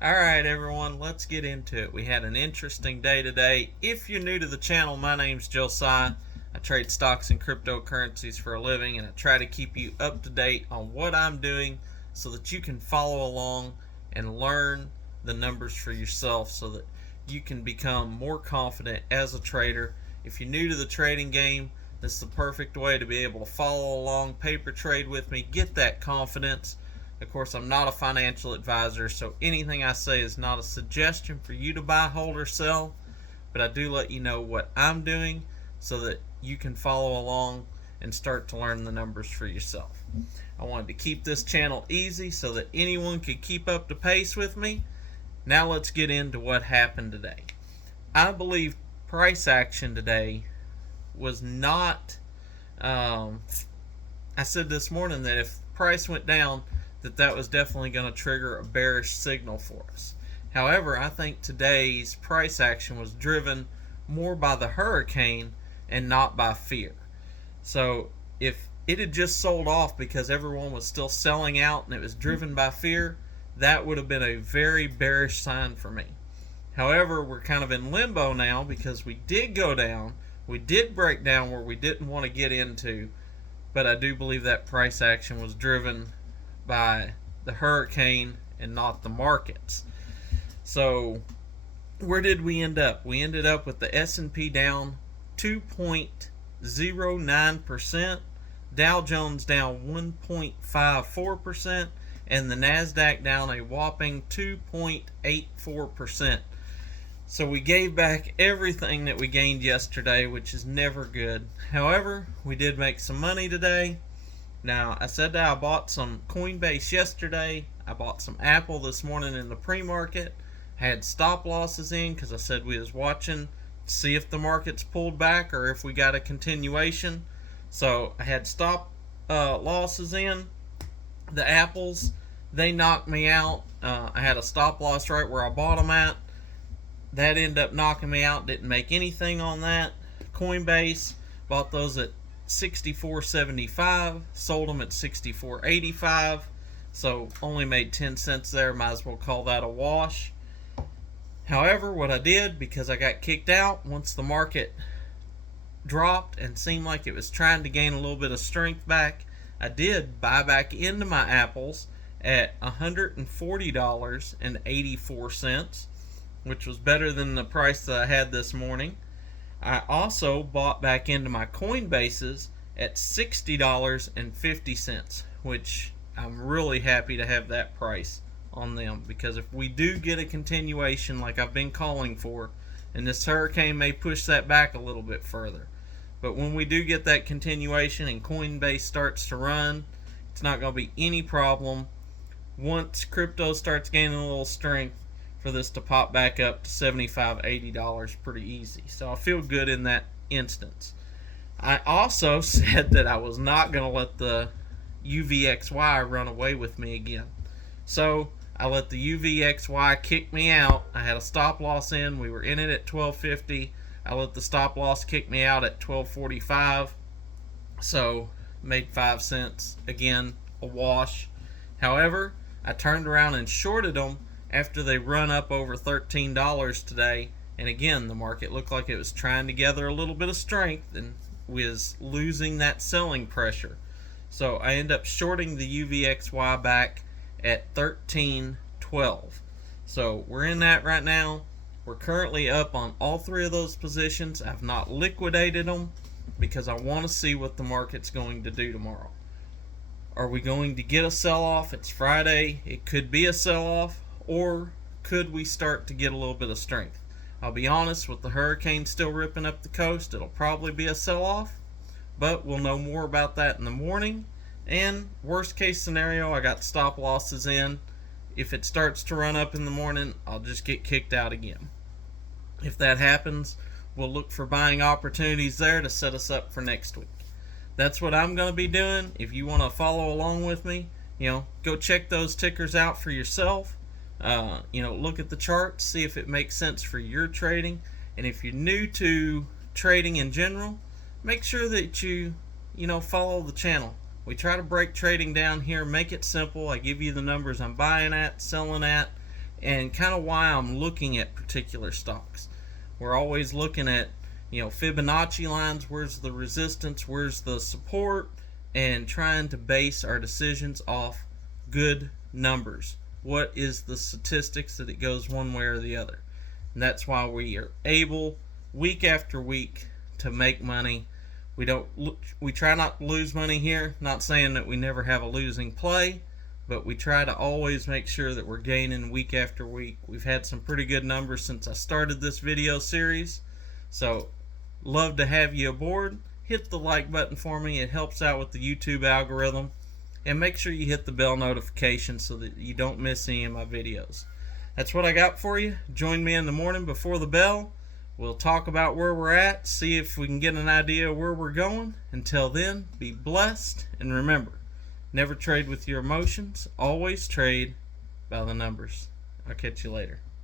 Alright everyone, let's get into it. We had an interesting day today. If you're new to the channel, my name's Josiah. I trade stocks and cryptocurrencies for a living, and I try to keep you up to date on what I'm doing so that you can follow along and learn the numbers for yourself so that you can become more confident as a trader. If you're new to the trading game, this is the perfect way to be able to follow along, paper trade with me, get that confidence. Of course, I'm not a financial advisor, so anything I say is not a suggestion for you to buy, hold, or sell, but I do let you know what I'm doing so that you can follow along and start to learn the numbers for yourself. I wanted to keep this channel easy so that anyone could keep up the pace with me. Now let's get into what happened today. I believe price action today was not. I said this morning that if price went down, that was definitely going to trigger a bearish signal for us. However, I think today's price action was driven more by the hurricane and not by fear. So if it had just sold off because everyone was still selling out and it was driven by fear, that would have been a very bearish sign for me. However, we're kind of in limbo now because we did go down. We did break down where we didn't want to get into, but I do believe that price action was driven by the hurricane and not the markets. So where did we end up? We ended up with the S&P down 2.09%, Dow Jones down 1.54%, and the Nasdaq down a whopping 2.84%. So we gave back everything that we gained yesterday, which is never good. However, we did make some money today. Now, I said that I bought some Coinbase yesterday. I bought some Apple this morning in the pre-market. I had stop losses in because I said we was watching to see if the market's pulled back or if we got a continuation. So I had stop losses in. The Apples, they knocked me out. I had a stop loss right where I bought them at. That ended up knocking me out. Didn't make anything on that. Coinbase, bought those at 64.75, sold them at 64.85, so only made 10 cents there. Might as well call that a wash. However, what I did, because I got kicked out once the market dropped and seemed like it was trying to gain a little bit of strength back, I did buy back into my apples at $140.84, which was better than the price that I had this morning. I also bought back into my Coinbases at $60.50, which I'm really happy to have that price on them, because if we do get a continuation like I've been calling for, and this hurricane may push that back a little bit further, but when we do get that continuation and Coinbase starts to run, it's not going to be any problem once crypto starts gaining a little strength for this to pop back up to $75, $80 pretty easy. So I feel good in that instance. I also said that I was not going to let the UVXY run away with me again. So I let the UVXY kick me out. I had a stop loss in. We were in it at 12.50. I let the stop loss kick me out at 12.45. So made 5 cents. Again, a wash. However, I turned around and shorted them after they run up over $13 today, and again the market looked like it was trying to gather a little bit of strength and was losing that selling pressure. So I end up shorting the UVXY back at 13.12. So we're in that right now. We're currently up on all three of those positions. I've not liquidated them because I want to see what the market's going to do tomorrow. Are we going to get a sell-off? It's Friday. It could be a sell-off. Or could we start to get a little bit of strength? I'll be honest, with the hurricane still ripping up the coast, it'll probably be a sell-off, but we'll know more about that in the morning. And worst case scenario, I got stop losses in. If it starts to run up in the morning, I'll just get kicked out again. If that happens, we'll look for buying opportunities there to set us up for next week. That's what I'm going to be doing. If you want to follow along with me, go check those tickers out for yourself. Look at the chart, see if it makes sense for your trading. And if you're new to trading in general, make sure that you follow the channel. We try to break trading down here, make it simple. I give you the numbers I'm buying at, selling at, and kind of why I'm looking at particular stocks. We're always looking at, Fibonacci lines, where's the resistance, where's the support, and trying to base our decisions off good numbers. What is the statistics that it goes one way or the other? And that's why we are able week after week to make money. We try not to lose money here. Not saying that we never have a losing play, but we try to always make sure that we're gaining week after week. We've had some pretty good numbers since I started this video series. So, love to have you aboard. Hit the like button for me. It helps out with the YouTube algorithm. And make sure you hit the bell notification so that you don't miss any of my videos. That's what I got for you. Join me in the morning before the bell. We'll talk about where we're at, see if we can get an idea of where we're going. Until then, be blessed, and remember, never trade with your emotions. Always trade by the numbers. I'll catch you later.